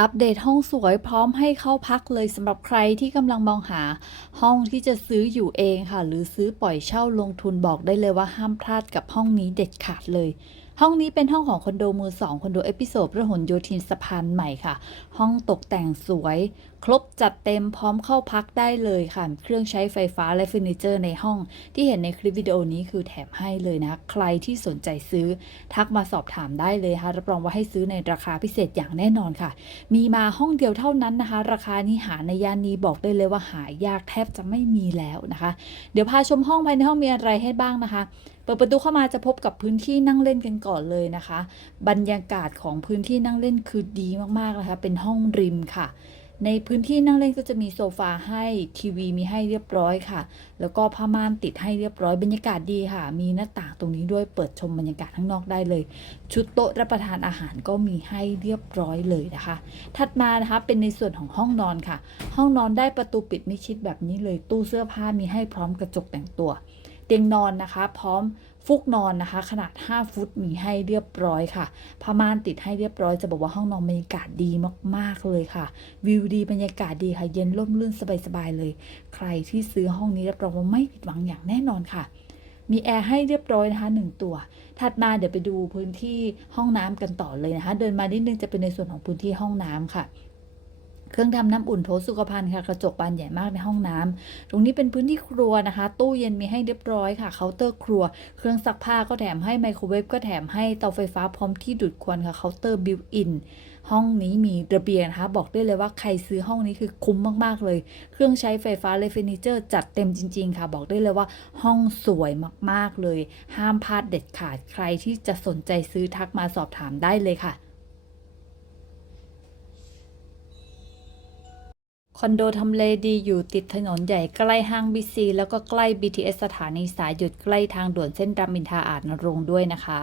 อัปเดตห้องสวยพร้อมให้เข้าพักเลยสำหรับใครที่กำลังมองหา ห้องที่จะซื้ออยู่เองค่ะ หรือซื้อปล่อยเช่าลงทุนบอกได้เลยว่าห้ามพลาดกับห้องนี้เด็ดขาดเลยห้องนี้เป็นห้องของคอนโดมือสองคอนโดเอพิโซดพระหลโยธินสะพานใหม่ค่ะ ห้องตกแต่งสวย ครบจัดเต็มพร้อมเข้าพักได้เลยค่ะ เครื่องใช้ไฟฟ้าและเฟอร์นิเจอร์ในห้อง ที่เห็นในคลิปวิดีโอนี้คือแถมให้เลยนะคะใครที่สนใจซื้อ ทักมาสอบถามได้เลยค่ะ รับรองว่าให้ซื้อในราคาพิเศษอย่างแน่นอนค่ะ มีมาห้องเดียวเท่านั้นนะคะ ราคานี้หาในย่านนี้บอกได้เลยว่าหายากแทบจะไม่มีแล้วนะคะ เดี๋ยวพาชมห้องภายในห้องมีอะไรให้บ้างนะคะ เปิดประตูเข้ามาจะพบกับพื้นที่นั่งเล่นกันก่อนเลยนะคะ บรรยากาศของพื้นที่นั่งเล่นคือดีมากๆนะคะ เป็นห้องริมค่ะ ในพื้นที่นั่งเล่นก็จะมีโซฟาให้ทีวีมีให้เรียบร้อยค่ะ แล้วก็ผ้าม่านติดให้เรียบร้อยบรรยากาศดีค่ะ มีหน้าต่างตรงนี้ด้วยเปิดชมบรรยากาศข้างนอกได้เลย ชุดโต๊ะรับประทานอาหารก็มีให้เรียบร้อยเลยนะคะ ถัดมานะคะเป็นในส่วนของห้องนอนค่ะ ห้องนอนได้ประตูปิดไมิดชิดแบบนี้เลย ตู้เสื้อผ้ามีให้พร้อมกระจกแต่งตัว ตียงนอนนะคะ พร้อมฟุกนอนนะคะ ขนาด 5 ฟุตมีให้เรียบร้อยค่ะผ้าม่านติดให้เรียบร้อยจะบอกว่าห้องนอนบรรยากาศดีมากๆเลยค่ะ วิวดีบรรยากาศดีค่ะ เย็นร่มรื่นสบายๆเลย ใครที่ซื้อห้องนี้รับรองว่าไม่ผิดหวังอย่างแน่นอนค่ะ มีแอร์ให้เรียบร้อยนะคะหนึ่งตัว ถัดมาเดี๋ยวไปดูพื้นที่ห้องน้ำกันต่อเลยนะคะ เดินมานิดนึงจะเป็นในส่วนของพื้นที่ห้องน้ำค่ะ เครื่องทำน้ำอุ่นโถสุขภัณฑ์ค่ะกระจกบานใหญ่มากในห้องน้ำตรงนี้เป็นพื้นที่ครัวนะคะ ตู้เย็นมีให้เรียบร้อยค่ะเคาน์เตอร์ครัว เครื่องซักผ้าก็แถมให้ไมโครเวฟก็แถมให้เตาไฟฟ้าพร้อมที่ดูดควันค่ะเคาน์เตอร์บิวอินห้องนี้มีระเบียงนะคะ บอกได้เลยว่าใครซื้อห้องนี้คือคุ้มมาก ๆ เลย เครื่องใช้ไฟฟ้าและเฟอร์นิเจอร์จัดเต็มจริง ๆ ค่ะ บอกได้เลยว่าห้องสวยมาก ๆ เลย ห้ามพลาดเด็ดขาดใครที่จะสนใจซื้อทักมาสอบถามได้เลยค่ะ อนโดทำเลดีอยู่ติดถนนใหญ่ใกล้ห้างบีซี แล้วก็ใกล้ BTS สถานีสายหยุดใกล้ทางด่วนเส้นรามอินทราอาจนรงด้วยนะคะ